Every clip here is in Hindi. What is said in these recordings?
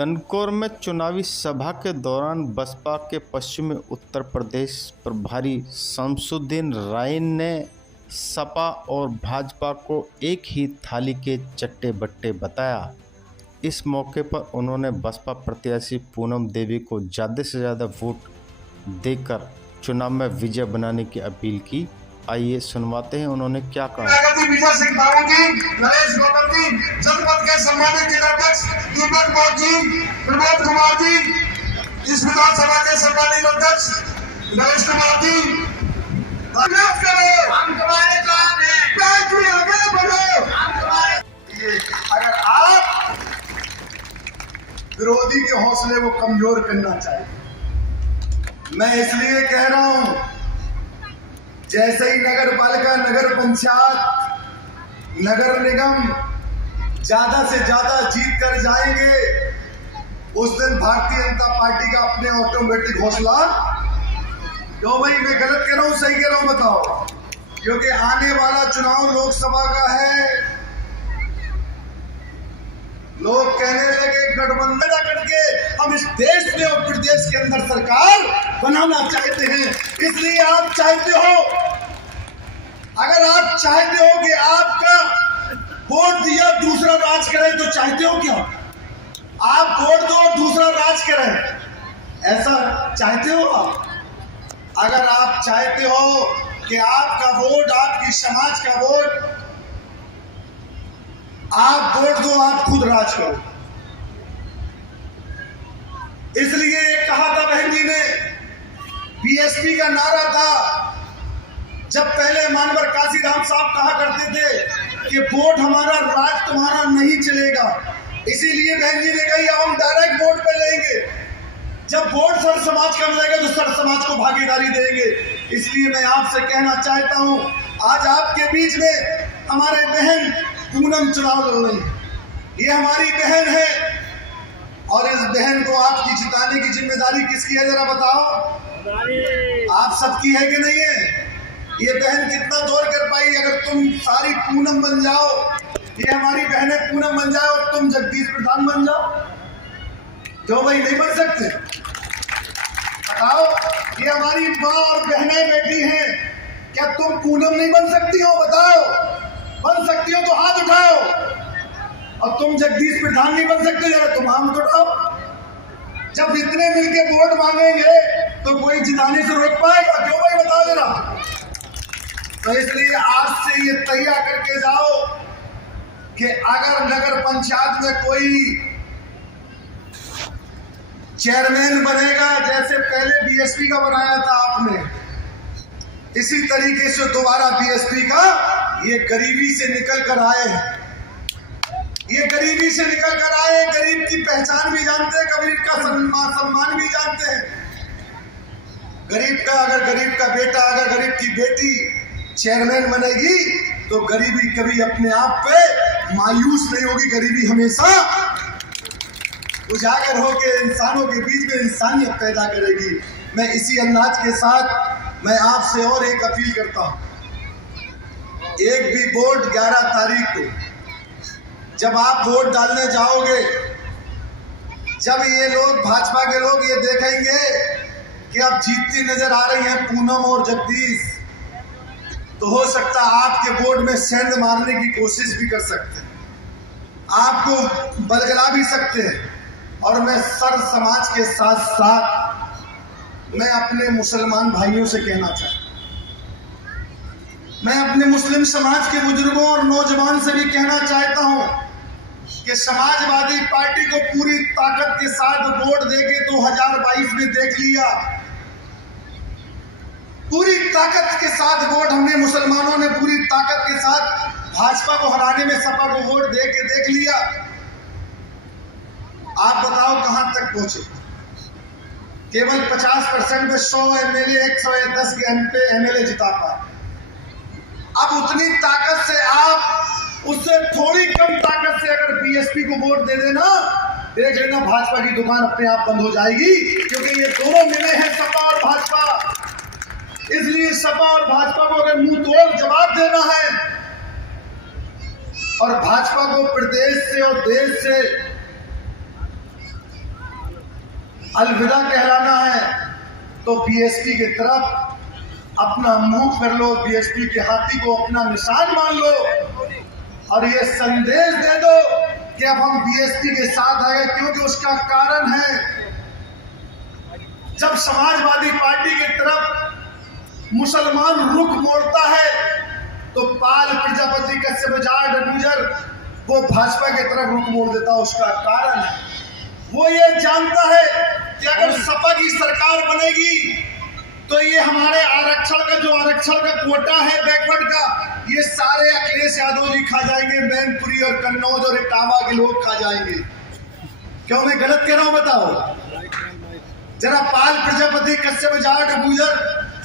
दनकौर में चुनावी सभा के दौरान बसपा के पश्चिमी उत्तर प्रदेश प्रभारी शमसुद्दीन राय ने सपा और भाजपा को एक ही थाली के चट्टे बट्टे बताया। इस मौके पर उन्होंने बसपा प्रत्याशी पूनम देवी को ज़्यादा से ज़्यादा वोट देकर चुनाव में विजय बनाने की अपील की। आइए सुनवाते हैं उन्होंने क्या कहा। विजय सिंह बाबू जी, नरेश गौतम जी, जनपद के सम्मानित जिलाध्यक्ष दीपक बोध जी, प्रमोद कुमार जी, इस विधानसभा के सम्मानित अध्यक्ष नरेश कुमार जी, हम तुम्हारे साथ हैं, आगे बढ़ो, हम तुम्हारे। अगर आप विरोधी के हौसले को कमजोर करना चाहिए, मैं इसलिए कह रहा हूं, जैसे ही नगर पालिका, नगर पंचायत, नगर निगम ज्यादा से ज्यादा जीत कर जाएंगे, उस दिन भारतीय जनता पार्टी का अपने ऑटोमेटिक हौसला। क्यों भाई, मैं गलत कह रहा हूं सही कह रहा हूं बताओ? क्योंकि आने वाला चुनाव लोकसभा का है। लोग कहने लगे गठबंधन करके हम इस देश में और प्रदेश के अंदर सरकार बनाना चाहते हैं। इसलिए आप चाहते हो, अगर आप चाहते हो कि आपका वोट दिया दूसरा राज करे, तो चाहते हो क्या? आप वोट दो और दूसरा राज करे, ऐसा चाहते हो आप? अगर आप चाहते हो कि आपका वोट, आपकी समाज का वोट, आप वोट दो, आप खुद राज करो। इसलिए कहा था बहन जी ने, बीएसपी का नारा था, जब पहले मानवर काशीराम साहब कहा करते थे कि वोट हमारा, राज तुम्हारा नहीं चलेगा। इसीलिए बहन जी ने कही अब हम डायरेक्ट वोट पे लेंगे। जब वोट सर समाज का मिलेगा तो सर समाज को भागीदारी देंगे। इसलिए मैं आपसे कहना चाहता हूं, आज आपके बीच में हमारे बहन पूनम चुनाव लड़ रही है। ये हमारी बहन है और इस बहन को आपकी जिताने की जिम्मेदारी किसकी है, जरा बताओ? आप सबकी है कि नहीं है? ये बहन कितना दौर कर पाई? अगर तुम सारी पूनम बन जाओ, ये हमारी बहनें पूनम बन जाओ और तुम जगदीश प्रधान बन जाओ, क्यों भाई नहीं बन सकते? बताओ, ये हमारी माँ और बहनें बेटी हैं, क्या तुम पूनम नहीं बन सकती हो? बताओ, बन सकती हो तो हाथ उठाओ। और तुम जगदीश प्रधान नहीं बन सकते, जरा तुम हाथ उठाओ। जब इतने मिलके वोट मांगेंगे तो कोई जिताने से रोक पाएगा? क्यों भाई बताओ जरा। तो इसलिए आज से ये तैयार करके जाओ कि अगर नगर पंचायत में कोई चेयरमैन बनेगा, जैसे पहले बीएसपी का बनाया था आपने, इसी तरीके से दोबारा बीएसपी का, ये गरीबी से निकल कर आए हैं। ये गरीबी से निकल कर आए, गरीब की पहचान भी जानते हैं, गरीब का सम्मान भी जानते हैं। गरीब का, अगर गरीब का बेटा, अगर गरीब की बेटी चेयरमैन बनेगी तो गरीबी कभी अपने आप पे मायूस नहीं होगी। गरीबी हमेशा उजागर होकर इंसानों के बीच में इंसानियत पैदा करेगी। मैं इसी अंदाज के साथ मैं आपसे और एक अपील करता हूं, एक भी वोट 11 तारीख को जब आप वोट डालने जाओगे, जब ये लोग, भाजपा के लोग ये देखेंगे कि अब जीतती नजर आ रही हैं पूनम और जगदीश, तो हो सकता है आपके वोट में सेंध मारने की कोशिश भी कर सकते हैं, आपको बलगला भी सकते हैं। और मैं सर समाज के साथ साथ मैं अपने मुसलमान भाइयों से कहना चाहता हूं, मैं अपने मुस्लिम समाज के बुजुर्गों और नौजवान से भी कहना चाहता हूं कि समाजवादी पार्टी को पूरी ताकत के साथ वोट देके 2022 में देख लिया, पूरी ताकत के साथ वोट हमने मुसलमानों ने पूरी ताकत के साथ भाजपा को हराने में सपा को वोट दे के देख लिया। आप बताओ कहां तक पहुंचे? केवल 50% में 100 एमएलए, 110 के एमएलए जिता पाए। अब उतनी ताकत से आप उससे थोड़ी कम ताकत से अगर बीएसपी को वोट दे देना, देख लेना भाजपा की दुकान अपने आप बंद हो जाएगी। क्योंकि ये दोनों मिले हैं, सपा और भाजपा। इसलिए सपा और भाजपा को अगर मुंह तोड़ जवाब देना है और भाजपा को प्रदेश से और देश से अलविदा कहलाना है तो बीएसपी की तरफ अपना मुंह कर लो, बीएसपी के हाथी को अपना निशान मान लो और ये संदेश दे दो कि अब हम बीएसपी के साथ आ गए। क्योंकि उसका कारण है, जब समाजवादी पार्टी की तरफ मुसलमान रुख मोड़ता है तो पाल प्रजापति कश्यप जाट गुजर वो भाजपा की तरफ रुख मोड़ देता है। उसका कारण है, वो ये जानता है कि अगर सपा की सरकार बनेगी तो ये हमारे आरक्षण का कोटा है बैकवर्ड का, ये सारे अखिलेश यादव जी खा जाएंगे, मैनपुरी और कन्नौज और इटावा के लोग खा जाएंगे। क्यों मैं गलत कह रहा हूं बताओ? जरा पाल प्रजापति कश्यप जाट गुजर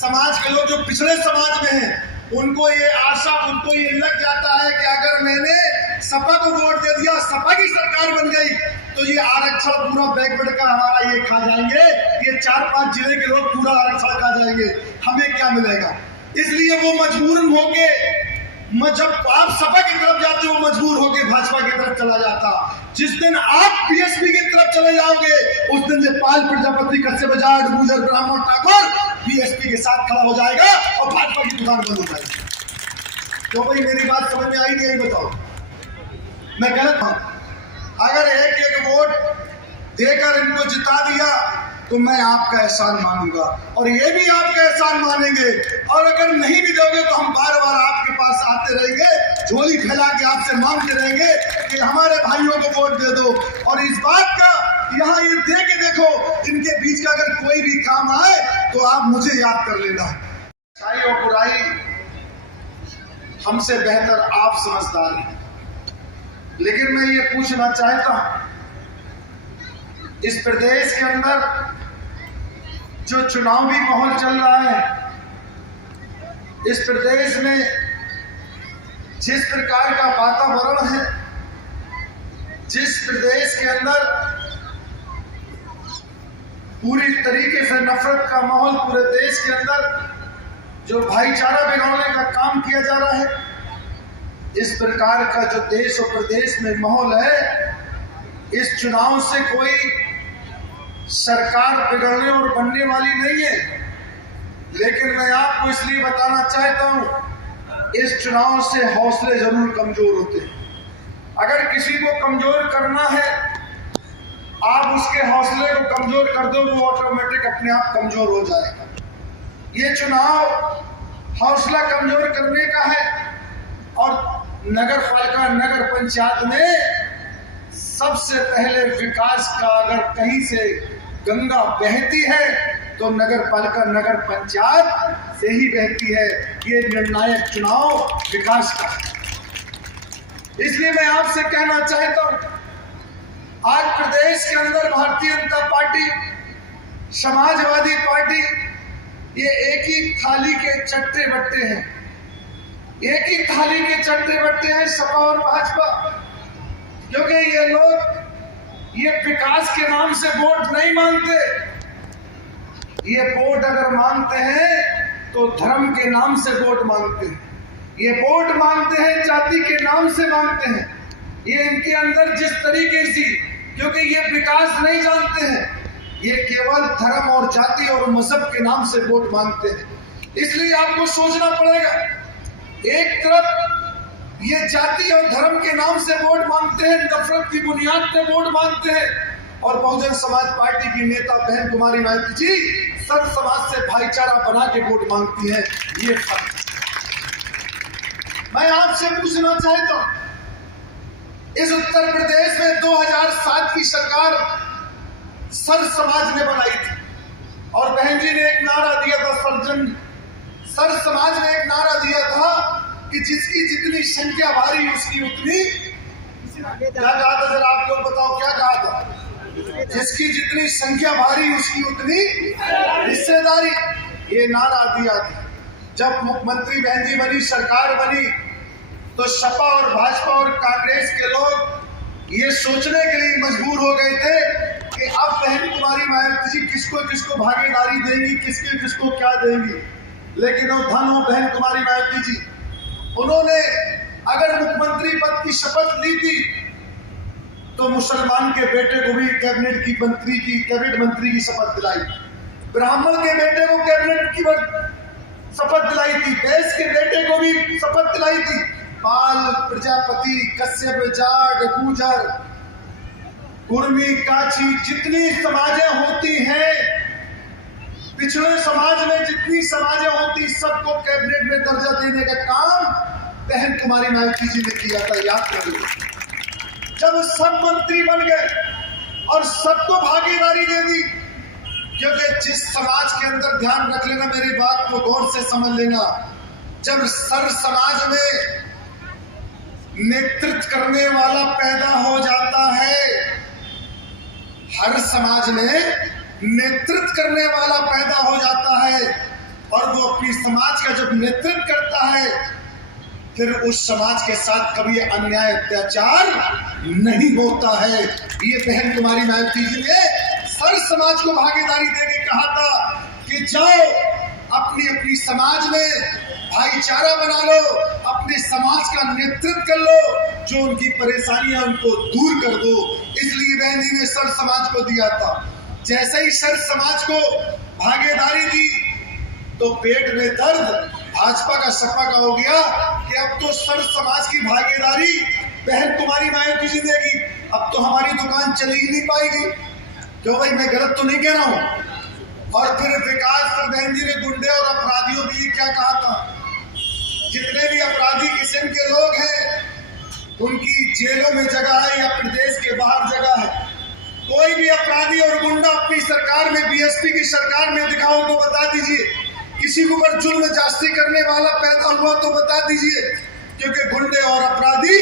समाज के लोग जो पिछड़े समाज में हैं, उनको ये आशा, उनको ये लग जाता है कि अगर मैंने सपा को वोट दे दिया, सपा की सरकार बन गई तो ये आरक्षण पूरा बैकवर्ड का हमारा ये खा जाएंगे, ये 4-5 जिले के लोग पूरा आरक्षण खा जाएंगे, हमें क्या मिलेगा। इसलिए वो मजबूरन होके, जब आप सपा की तरफ जाते हो मजबूर होके भाजपा की तरफ चला जाता। जिस दिन आप बीएसपी की तरफ चले जाओगे उस दिन से पाल प्रजापति कश्यप जाट गुजर ब्राह्मण ठाकुर बीएसपी के साथ खड़ा हो जाएगा और भाजपा की दुकान बंद हो जाएगी। तो भाई मेरी बात समझ में आई नहीं आई बताओ? मैं गलत हूं? अगर एक वोट देकर इनको जिता दिया तो मैं आपका एहसान मानूंगा और ये भी आपका एहसान मानेंगे, और अगर नहीं भी दोगे तो हम बार बार आपके पास आते रहेंगे, झोली फैला के आपसे मांगते रहेंगे कि हमारे भाइयों को वोट दे दो। और इस बात का यहाँ ये दे के देखो, इनके बीच का अगर कोई भी काम आए तो आप मुझे याद कर लेना। अच्छाई और बुराई हमसे बेहतर आप समझदार हैं, लेकिन मैं ये पूछना चाहता हूं, इस प्रदेश के अंदर जो चुनावी माहौल चल रहा है, इस प्रदेश में जिस प्रकार का वातावरण है, जिस प्रदेश के अंदर पूरी तरीके से नफरत का माहौल, पूरे देश के अंदर जो भाईचारा बिगाड़ने का काम किया जा रहा है, इस प्रकार का जो देश और प्रदेश में माहौल है, इस चुनाव से कोई सरकार बिगड़ने और बनने वाली नहीं है। लेकिन मैं आपको इसलिए बताना चाहता हूं, इस चुनाव से हौसले जरूर कमजोर होते हैं। अगर किसी को कमजोर करना है, आप उसके हौसले को कमजोर कर दो, वो ऑटोमेटिक अपने आप कमजोर हो जाएगा। ये चुनाव हौसला कमजोर करने का है। और नगर पालिका, नगर पंचायत में सबसे पहले विकास का अगर कहीं से गंगा बहती है तो नगर पालिका, नगर पंचायत से ही बहती है। ये निर्णायक चुनाव विकास का है। इसलिए मैं आपसे कहना चाहता हूं, आज प्रदेश के अंदर भारतीय जनता पार्टी, समाजवादी पार्टी, ये एक ही थाली के चट्टे बट्टे हैं, एक ही थाली के चट्टे बट्टे हैं सपा और भाजपा। क्योंकि ये लोग ये विकास के नाम से वोट नहीं मांगते, ये वोट अगर मांगते हैं तो धर्म के नाम से वोट मांगते हैं, ये वोट मांगते हैं जाति के नाम से मांगते हैं। ये इनके अंदर जिस तरीके से, क्योंकि ये विकास नहीं जानते हैं, ये केवल धर्म और जाति और मजहब के नाम से वोट मांगते हैं। इसलिए आपको सोचना पड़ेगा, एक तरफ ये जाति और धर्म के नाम से वोट मांगते हैं, नफरत की बुनियाद पर वोट मांगते हैं, और बहुजन समाज पार्टी की नेता बहन कुमारी माइती जी सर्व समाज से भाईचारा बना के वोट मांगती है। ये फर्क मैं आपसे पूछना चाहता हूं, इस उत्तर प्रदेश में 2007 की सरकार सर्व समाज ने बनाई थी, और बहन जी ने एक नारा दिया था, सर्व समाज ने एक नारा दिया था कि जिसकी जितनी संख्या भारी उसकी उतनी, क्या कहा था जरा आप लोग बताओ, क्या कहा था? जिसकी जितनी संख्या भारी उसकी उतनी हिस्सेदारी, ये नारा दिया था। जब मुख्यमंत्री बहन जी बनी, सरकार बनी, तो सपा और भाजपा और कांग्रेस के लोग ये सोचने के लिए मजबूर हो गए थे कि अब बहन कुमारी मायावती जी किसको किसको भागीदारी देंगी, किसके किसको क्या देंगी। लेकिन वो धन हो बहन कुमारी मायावती जी, उन्होंने अगर मुख्यमंत्री पद की शपथ ली थी तो मुसलमान के बेटे को भी कैबिनेट मंत्री की शपथ दिलाई, ब्राह्मण के बेटे को कैबिनेट की शपथ दिलाई थी, वैश्य के बेटे को भी शपथ दिलाई थी। पाल, प्रजापति, कश्यप, जाट, गुर्जर, कुर्मी, काची, जितनी समाजें होती हैं, पिछड़े समाज में जितनी समाजें होती, सबको कैबिनेट में दर्जा देने का काम बहन कुमारी माइती जी ने किया था। याद करिए, जब सब मंत्री बन गए और सबको भागीदारी दे दी, क्योंकि जिस समाज के अंदर, ध्यान रख लेना, मेरी बात को गौर से समझ लेना, जब सर समाज में नेतृत्व करने वाला पैदा हो जाता है, हर समाज में नेतृत्व करने वाला पैदा हो जाता है, और वो अपनी समाज का जब नेतृत्व करता है, फिर उस समाज के साथ कभी अन्याय अत्याचार नहीं होता है। ये बहन कुमारी माइती जी ने हर समाज को भागीदारी देके कहा था कि जाओ अपनी अपनी समाज में भाईचारा बना लो, अपने समाज का नेतृत्व कर लो, जो उनकी परेशानियां उनको दूर कर दो। इसलिए बहन जी ने सर समाज को दिया था। जैसे ही सर समाज को भागीदारी दी, तो पेट में दर्द भाजपा का सपा का हो गया कि अब तो सर समाज की भागीदारी बहन कुमारी माइती जी देगी, अब तो हमारी दुकान चली ही नहीं पाएगी। क्यों भाई, मैं गलत तो नहीं कह रहा हूं। और फिर विकास पर बहन जी ने गुंडे और अपराधियों की क्या कहा था, जितने भी अपराधी किस्म के लोग हैं, उनकी जेलों में जगह है या प्रदेश के बाहर जगह है। कोई भी अपराधी और गुंडा अपनी सरकार में, बीएसपी की सरकार में दिखाओ तो बता दीजिए, किसी को अगर जुल्म जास्ती करने वाला पैदा हुआ तो बता दीजिए, क्योंकि गुंडे और अपराधी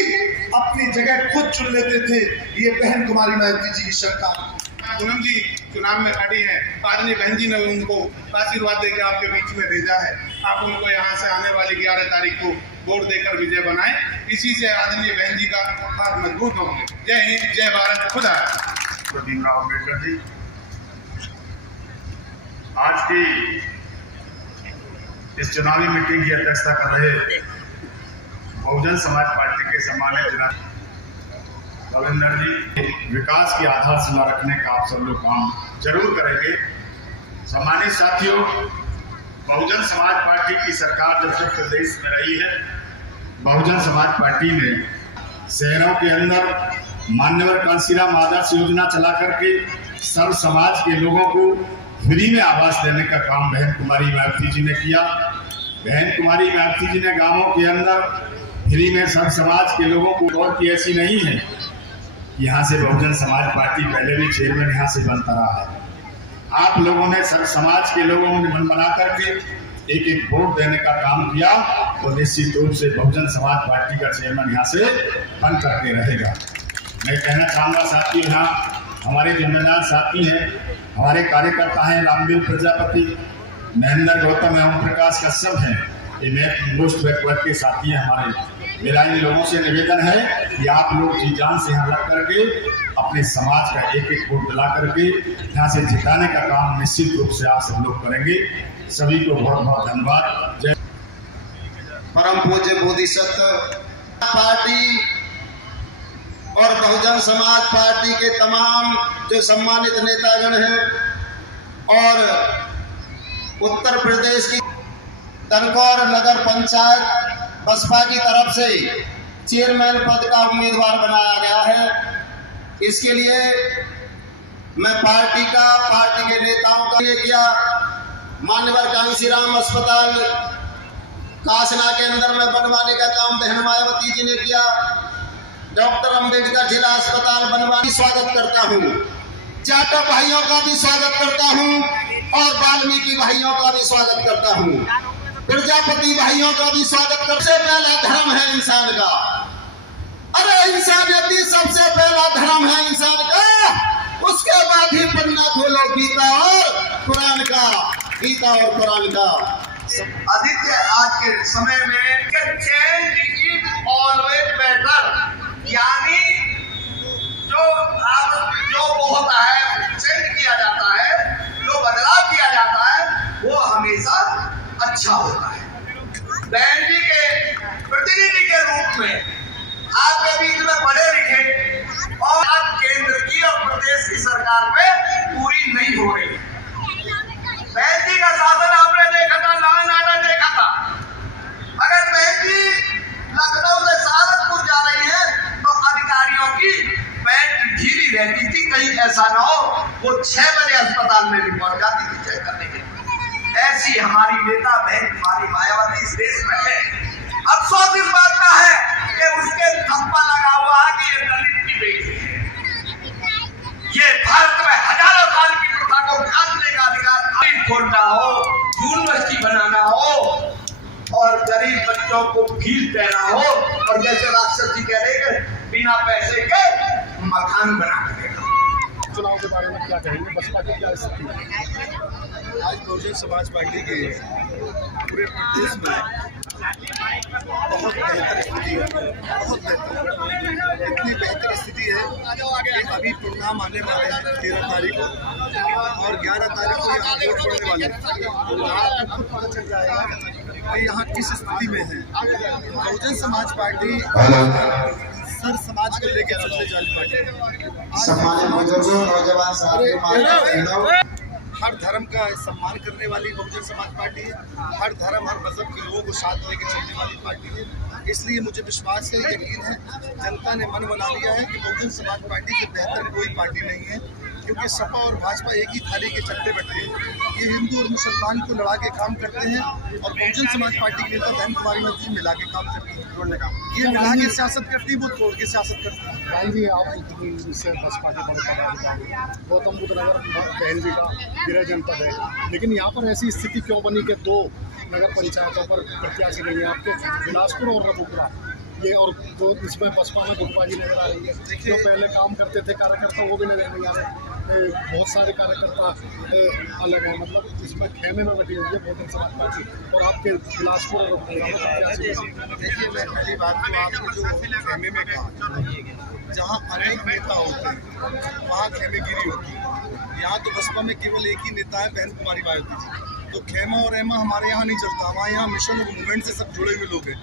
अपनी जगह खुद चुन लेते थे। ये बहन कुमारी माइती जी की सरकार। पूनम जी चुनाव में खड़ी हैं, आदमी बहन जी ने उनको आशीर्वाद देकर आपके बीच में भेजा है। आप उनको यहाँ से आने वाली 11 तारीख को वोट देकर विजय बनाएं। इसी से आदरणीय बहन जी का हाथ मजबूत होंगे। जय हिंद, जय भारत, खुदा। भीमराव अम्बेडकर जी, आज की इस चुनावी मीटिंग की अध्यक्षता कर रहे बहुजन समाज पार्टी के सम्मानित जनाब रविंदर जी, विकास की आधारशिला रखने का आप सब लोग काम जरूर करेंगे। सम्मानित साथियों, बहुजन समाज पार्टी की सरकार जब तक प्रदेश में रही है, बहुजन समाज पार्टी ने शहरों के अंदर मान्यवर कांसीराम आदर्श योजना चला करके सर्व समाज के लोगों को फ्री में आवास देने का काम बहन कुमारी माइती जी ने किया। बहन कुमारी माइती जी ने गांवों के अंदर फ्री में सर्व समाज के लोगों को, दौर की ऐसी नहीं है, यहाँ से बहुजन समाज पार्टी पहले भी चेयरमैन यहाँ से बनता रहा है। आप लोगों ने सर्व समाज के लोगों ने मन बना करके एक एक वोट देने का काम किया, तो निश्चित रूप से बहुजन समाज पार्टी का चेयरमैन यहाँ से बन करके रहेगा। मैं कहना चाहूँगा साथियों, यहाँ हमारे जिम्मेदार साथी हैं, हमारे कार्यकर्ता हैं, रामदेव प्रजापति, महेंद्र गौतम, ओम प्रकाश कश्यप हैं, ये मोस्ट बैकवर्ड के साथी हैं हमारे। मेरा इन लोगों से निवेदन है कि आप लोग जी जान से यहाँ लग करके अपने समाज का एक एक वोट दिला करके यहाँ से जिताने का काम निश्चित रूप से आप सब लोग करेंगे। सभी को बहुत बहुत धन्यवाद। जय। परम पूज्य बोधिसत्व पार्टी और बहुजन समाज पार्टी के तमाम जो सम्मानित नेतागण हैं, और उत्तर प्रदेश की तनकौर नगर पंचायत बसपा की तरफ से चेयरमैन पद का उम्मीदवार बनाया गया है। इसके लिए मैं पार्टी के नेताओं का ये किया। मान्यवर कांसीराम अस्पताल कासना के अंदर में बनवाने का काम बहन मायावती जी ने किया। डॉक्टर अंबेडकर जिला अस्पताल बनवाने स्वागत करता हूँ। जाटव भाइयों का भी स्वागत करता हूँ और वाल्मीकि भाइयों का भी स्वागत करता हूँ, प्रजापति भाइयों का भी स्वागत कर। सबसे पहला धर्म है इंसान का। अरे इंसानियत ही सबसे पहला धर्म है इंसान का, उसके बाद ही पन्ना खोलो गीता और कुरान का, गीता और कुरान का। आदित्य, आज के समय में चेंज इज ऑलवेज बेटर, यानी जो वो होता है, चेंज किया जाता है, जो बदलाव किया जाता है, वो हमेशा अच्छा होता है। बहन जी के प्रतिनिधि के रूप में आपके बीच में पढ़े लिखे और की सरकार में पूरी नहीं हो रही। बहन जी का शासन आपने देखा था, लाल नाडा देखा था। अगर बहन जी लखनऊ से सहारनपुर जा रही है तो अधिकारियों की पैंट ढीली रहती थी, कहीं ऐसा ना हो वो 6 बजे अस्पताल में भी पहुंच जाती थी चेक करने के लिए। ऐसी हमारी नेता बहन कुमारी मायावती इस देश में है। अफसोस इस बात का है कि उसके थप्पा लगा हुआ है कि ये दलित की बेटी है। ये भारत में हजारों साल की प्रथा को काटने का अधिकार खोलना हो, यूनिवर्सिटी बनाना हो और गरीब बच्चों को फीस देना हो, और जैसे राक्षस जी कह रहे हैं बिना पैसे के मकान बना देगा। चुनाव के बारे में क्या कहेंगे, बसपा की क्या स्थिति है? आज बहुजन समाज पार्टी के पूरे प्रदेश में बहुत बेहतर स्थिति है, बहुत बेहतर, इतनी बेहतर स्थिति है कि अभी परिणाम आने वाले हैं 13 तारीख को और 11 तारीख को यहाँ वोट पड़ने वाले हैं। तो आपको खुद पता चल जाएगा कि यहाँ किस स्थिति में है। बहुजन समाज पार्टी सर समाज को लेकर चलने वाली पार्टी, हर धर्म का सम्मान करने वाली बहुजन समाज पार्टी है, हर धर्म हर मजहब के लोगों को साथ लेकर चलने वाली पार्टी है। इसलिए मुझे विश्वास है, यकीन है, जनता ने मन बना लिया है कि बहुजन समाज पार्टी से बेहतर कोई पार्टी नहीं है, क्योंकि सपा और भाजपा एक ही थाली के चट्टे बैठते हैं। ये हिंदू और मुसलमान को लड़ा के काम करते हैं और बहुजन समाज पार्टी के नेता बहन कुमारी जी मिला के काम करती है, जोड़ने का। ये मिला के सियासत करती है, वो तोड़ के सियासत करती है। बहन जी आप इससे बसपा के बड़े पदाधिकारी, गौतम बुद्ध नगर बहन जी का गृह जनपद है, लेकिन यहाँ पर ऐसी स्थिति क्यों बनी कि 2 नगर पंचायतों पर प्रत्याशी नहीं है आपके, बिलासपुर और रघुपुरा, ये और जो इसमें बसपा में गुटबाजी नजर आ रही है। जो पहले काम करते थे कार्यकर्ता वो भी नजर नहीं आ रहे, बहुत सारे कार्यकर्ता अलग हैं, मतलब इसमें खेमे में बैठी हुई है बहुजन समाज पार्टी और आपके बिलासपुर और देखिए, मैं पहली बात तो आपको जो खेमे में कहा, जहाँ अनेक नेता होते हैं वहाँ खेमेगिरी होती है। यहाँ तो बसपा में केवल एक ही नेता है, बहन कुमारी मायावती जी। तो खेमा और एमा हमारे यहाँ नहीं चलता, हमारे यहाँ मिशन और मूवमेंट से सब जुड़े हुए लोग हैं।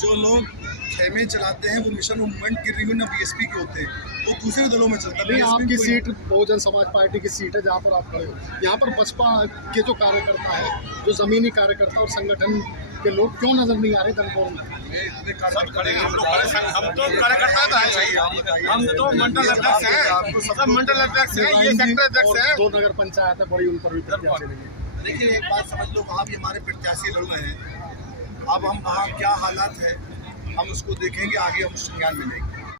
जो लोग खेमे चलाते हैं वो मिशन और मूवमेंट के रिव्यू ना बीएसपी के होते हैं, वो दूसरे दलों में चलता है। आपकी सीट बहुजन समाज पार्टी की सीट है जहाँ पर आप खड़े हो, यहाँ पर बसपा के जो कार्यकर्ता है, जो जमीनी कार्यकर्ता और संगठन के लोग क्यों नजर नहीं आ रहे जनपद में? हम तो कार्यकर्ता है, हम तो मंडल अध्यक्ष हैं, सब मंडल अध्यक्ष हैं, ये सेक्टर अध्यक्ष हैं। 2 नगर पंचायत है बड़ी, उन पर भी प्रत्याशी नहीं है। देखिए, एक बात समझ लो, वहाँ भी हमारे प्रत्याशी लड़ रहे हैं। अब हम वहाँ क्या हालात है हम उसको देखेंगे, आगे हम संज्ञान में लेंगे।